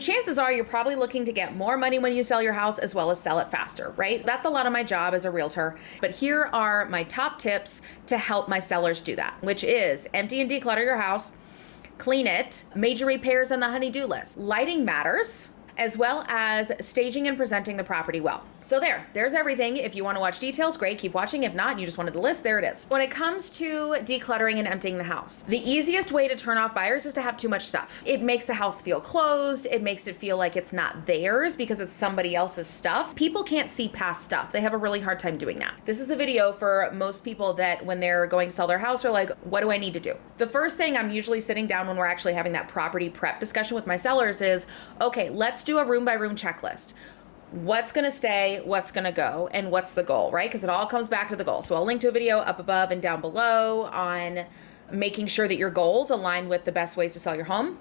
Chances are you're probably looking to get more money when you sell your house as well as sell it faster, right? That's a lot of my job as a realtor. But here are my top tips to help my sellers do that, which is empty and declutter your house, clean it, major repairs on the honey-do list. Lighting matters, as well as staging and presenting the property well. So there's everything. If you want to watch details, great, keep watching. If not, you just wanted the list, there it is. When it comes to decluttering and emptying the house, the easiest way to turn off buyers is to have too much stuff. It makes the house feel closed. It makes it feel like it's not theirs because it's somebody else's stuff. People can't see past stuff. They have a really hard time doing that. This is the video for most people that when they're going to sell their house are like, what do I need to do? The first thing I'm usually sitting down when we're actually having that property prep discussion with my sellers is, okay, let's do a room by room checklist. What's gonna stay, what's gonna go, and what's the goal, right? Because it all comes back to the goal. So I'll link to a video up above and down below on making sure that your goals align with the best ways to sell your home.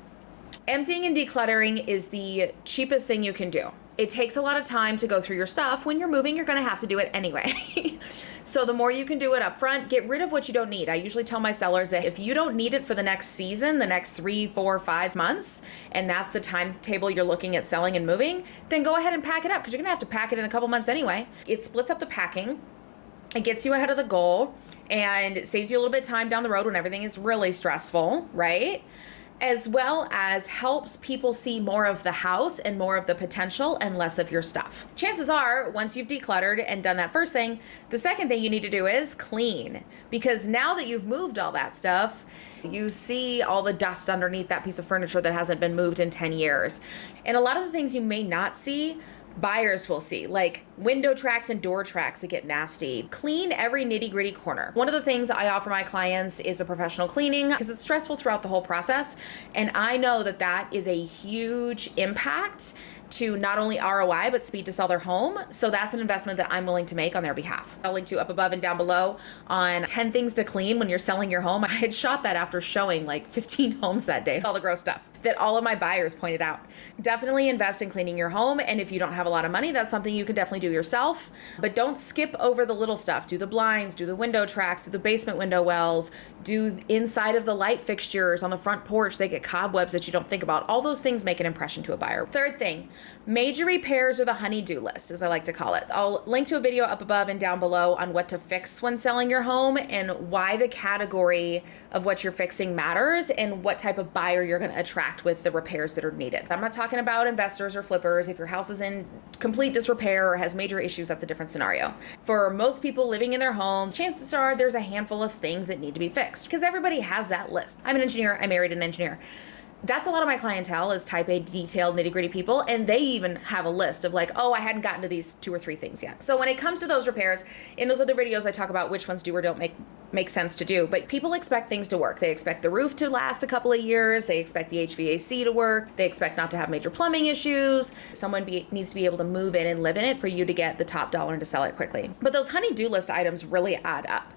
Emptying and decluttering is the cheapest thing you can do. It takes a lot of time to go through your stuff. When you're moving, you're gonna have to do it anyway. So the more you can do it up front, get rid of what you don't need. I usually tell my sellers that if you don't need it for the next season, the next 3, 4, 5 months, and that's the timetable you're looking at selling and moving, then go ahead and pack it up because you're gonna have to pack it in a couple months anyway. It splits up the packing. It gets you ahead of the goal and it saves you a little bit of time down the road when everything is really stressful, right? As well as helps people see more of the house and more of the potential and less of your stuff. Chances are, once you've decluttered and done that first thing, the second thing you need to do is clean. Because now that you've moved all that stuff, you see all the dust underneath that piece of furniture that hasn't been moved in 10 years. And a lot of the things you may not see, buyers will see, like window tracks and door tracks that get nasty. Clean every nitty-gritty corner. One of the things I offer my clients is a professional cleaning because it's stressful throughout the whole process. And I know that that is a huge impact to not only ROI, but speed to sell their home. So that's an investment that I'm willing to make on their behalf. I'll link to up above and down below on 10 things to clean when you're selling your home. I had shot that after showing like 15 homes that day, all the gross stuff that all of my buyers pointed out. Definitely invest in cleaning your home. And if you don't have a lot of money, that's something you can definitely do yourself, but don't skip over the little stuff. Do the blinds, do the window tracks, do the basement window wells, do inside of the light fixtures on the front porch. They get cobwebs that you don't think about. All those things make an impression to a buyer. Third thing, major repairs or the honey-do list, as I like to call it. I'll link to a video up above and down below on what to fix when selling your home and why the category of what you're fixing matters and what type of buyer you're going to attract with the repairs that are needed. I'm not talking about investors or flippers. If your house is in complete disrepair or has major issues, that's a different scenario. For most people living in their home, chances are there's a handful of things that need to be fixed because everybody has that list. I'm an engineer. I married an engineer. That's a lot of my clientele is type A detailed nitty-gritty people, and they even have a list of like, oh, I hadn't gotten to these 2 or 3 things yet. So when it comes to those repairs, in those other videos I talk about which ones do or don't make sense to do, but people expect things to work. They expect the roof to last a couple of years. They expect the HVAC to work. They expect not to have major plumbing issues. Someone needs to be able to move in and live in it for you to get the top dollar and to sell it quickly. But those honey-do list items really add up.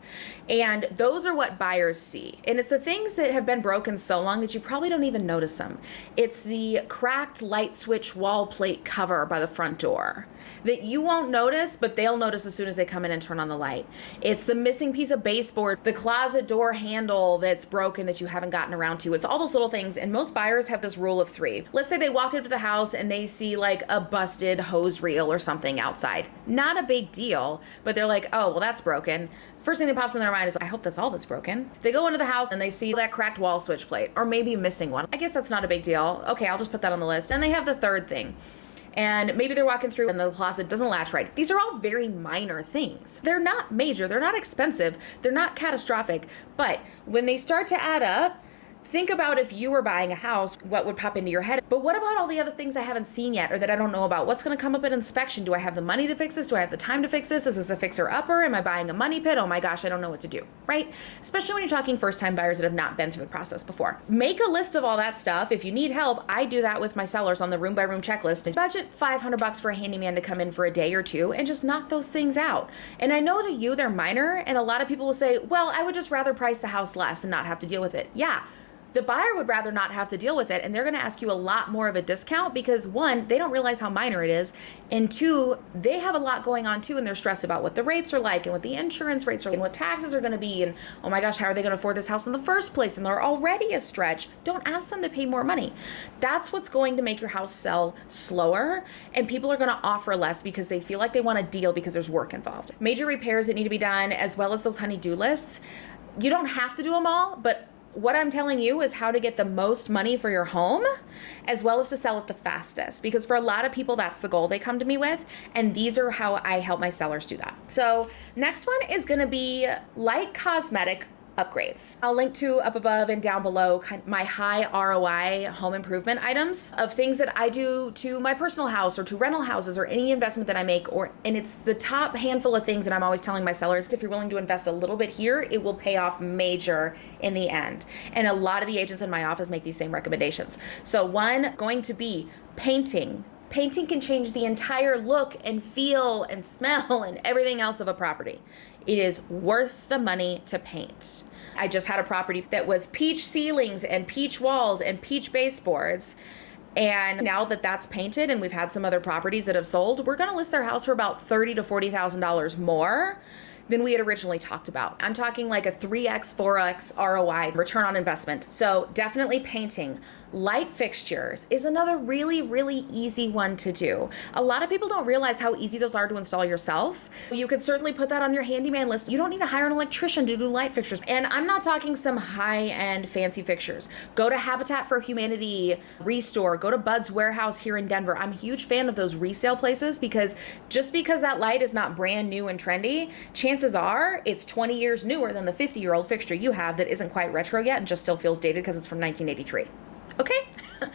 And those are what buyers see. And it's the things that have been broken so long that you probably don't even notice them. It's the cracked light switch wall plate cover by the front door that you won't notice, but they'll notice as soon as they come in and turn on the light. It's the missing piece of baseboard, the closet door handle that's broken that you haven't gotten around to. It's all those little things. And most buyers have this rule of 3. Let's say they walk into the house and they see like a busted hose reel or something outside. Not a big deal, but they're like, oh, well, that's broken. First thing that pops in their mind is, I hope that's all that's broken. They go into the house and they see that cracked wall switch plate or maybe missing one. I guess that's not a big deal. Okay, I'll just put that on the list. And they have the third thing. And maybe they're walking through and the closet doesn't latch right. These are all very minor things. They're not major, they're not expensive, they're not catastrophic, but when they start to add up, think about if you were buying a house, what would pop into your head? But what about all the other things I haven't seen yet or that I don't know about? What's gonna come up at inspection? Do I have the money to fix this? Do I have the time to fix this? Is this a fixer-upper? Am I buying a money pit? Oh my gosh, I don't know what to do, right? Especially when you're talking first-time buyers that have not been through the process before. Make a list of all that stuff. If you need help, I do that with my sellers on the room-by-room checklist. And budget $500 for a handyman to come in for a day or 2 and just knock those things out. And I know to you they're minor, and a lot of people will say, well, I would just rather price the house less and not have to deal with it. Yeah. The buyer would rather not have to deal with it, and they're going to ask you a lot more of a discount because one, they don't realize how minor it is, and two, they have a lot going on too, and they're stressed about what the rates are like and what the insurance rates are and what taxes are going to be, and oh my gosh, how are they going to afford this house in the first place, and they're already a stretch. Don't ask them to pay more money. That's what's going to make your house sell slower, and people are going to offer less because they feel like they want a deal because there's work involved. Major repairs that need to be done, as well as those honey-do lists. You don't have to do them all, but what I'm telling you is how to get the most money for your home, as well as to sell it the fastest. Because for a lot of people, that's the goal they come to me with. And these are how I help my sellers do that. So next one is gonna be light cosmetic upgrades. I'll link to up above and down below my high ROI home improvement items of things that I do to my personal house or to rental houses or any investment that I make, and it's the top handful of things that I'm always telling my sellers, if you're willing to invest a little bit here, it will pay off major in the end. And a lot of the agents in my office make these same recommendations. So one, going to be painting. Painting can change the entire look and feel and smell and everything else of a property. It is worth the money to paint. I just had a property that was peach ceilings and peach walls and peach baseboards. And now that that's painted and we've had some other properties that have sold, we're gonna list their house for about $30,000 to $40,000 more than we had originally talked about. I'm talking like a 3x, 4x ROI, return on investment. So definitely painting. Light fixtures is another really, really easy one to do. A lot of people don't realize how easy those are to install yourself. You could certainly put that on your handyman list. You don't need to hire an electrician to do light fixtures. And I'm not talking some high-end fancy fixtures. Go to Habitat for Humanity, Restore, go to Bud's Warehouse here in Denver. I'm a huge fan of those resale places because just because that light is not brand new and trendy, chances are it's 20 years newer than the 50-year-old fixture you have that isn't quite retro yet and just still feels dated because it's from 1983. Okay?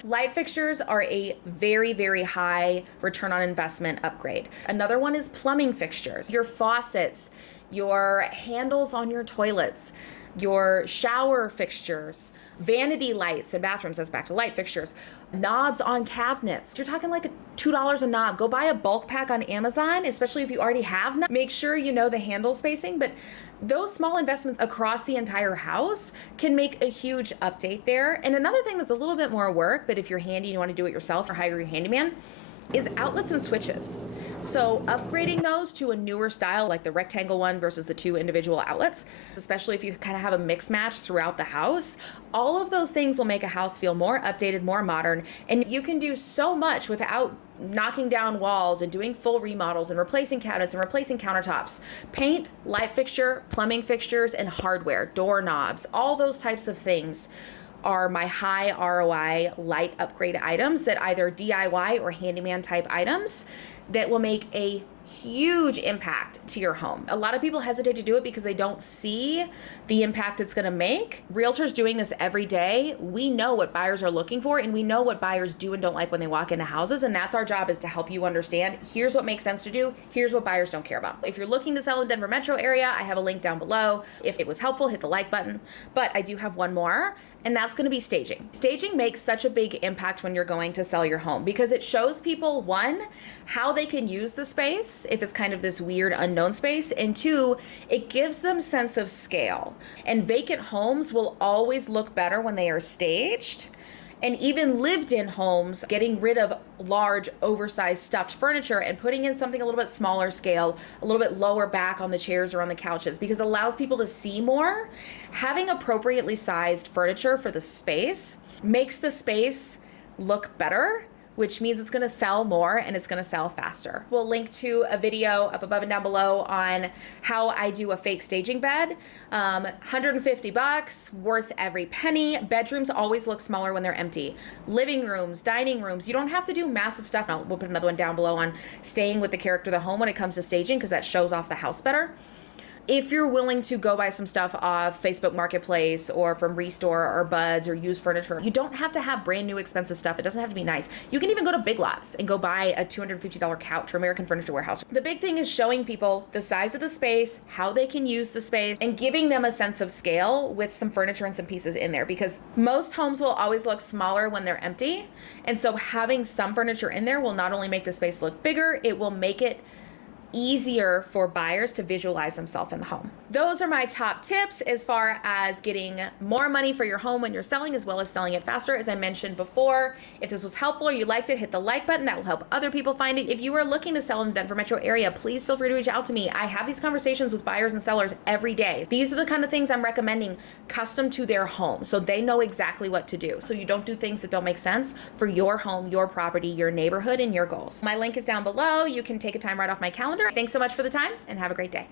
Light fixtures are a very, very high return on investment upgrade. Another one is plumbing fixtures. Your faucets, your handles on your toilets, your shower fixtures, vanity lights in bathrooms, that's back to light fixtures, knobs on cabinets. You're talking like $2 a knob. Go buy a bulk pack on Amazon, especially if you already have knobs. Make sure you know the handle spacing, but those small investments across the entire house can make a huge update there. And another thing that's a little bit more work, but if you're handy and you want to do it yourself or hire your handyman, is outlets and switches. So upgrading those to a newer style, like the rectangle one versus the two individual outlets, especially if you kind of have a mix match throughout the house, all of those things will make a house feel more updated, more modern, and you can do so much without knocking down walls and doing full remodels and replacing cabinets and replacing countertops. Paint, light fixture, plumbing fixtures, and hardware, doorknobs, all those types of things are my high ROI light upgrade items that either DIY or handyman type items that will make a huge impact to your home. A lot of people hesitate to do it because they don't see the impact it's gonna make. Realtors doing this every day, we know what buyers are looking for and we know what buyers do and don't like when they walk into houses, and that's our job, is to help you understand, here's what makes sense to do, here's what buyers don't care about. If you're looking to sell in Denver metro area, I have a link down below. If it was helpful, hit the like button. But I do have one more, and that's gonna be staging. Staging makes such a big impact when you're going to sell your home because it shows people, one, how they can use the space if it's kind of this weird unknown space, and two, it gives them sense of scale. And vacant homes will always look better when they are staged. And even lived in homes, getting rid of large, oversized stuffed furniture and putting in something a little bit smaller scale, a little bit lower back on the chairs or on the couches, because it allows people to see more. Having appropriately sized furniture for the space makes the space look better, which means it's gonna sell more and it's gonna sell faster. We'll link to a video up above and down below on how I do a fake staging bed. $150, worth every penny. Bedrooms always look smaller when they're empty. Living rooms, dining rooms, you don't have to do massive stuff. We'll put another one down below on staying with the character of the home when it comes to staging, because that shows off the house better. If you're willing to go buy some stuff off Facebook Marketplace or from Restore or Buds or used furniture, you don't have to have brand new expensive stuff. It doesn't have to be nice. You can even go to Big Lots and go buy a $250 couch or American Furniture Warehouse. The big thing is showing people the size of the space, how they can use the space, and giving them a sense of scale with some furniture and some pieces in there, because most homes will always look smaller when they're empty. And so having some furniture in there will not only make the space look bigger, it will make it easier for buyers to visualize themselves in the home. Those are my top tips as far as getting more money for your home when you're selling, as well as selling it faster. As I mentioned before, if this was helpful or you liked it, hit the like button. That will help other people find it. If you are looking to sell in the Denver metro area, please feel free to reach out to me. I have these conversations with buyers and sellers every day. These are the kind of things I'm recommending custom to their home, so they know exactly what to do. So you don't do things that don't make sense for your home, your property, your neighborhood, and your goals. My link is down below. You can take a time right off my calendar. Thanks so much for the time and have a great day.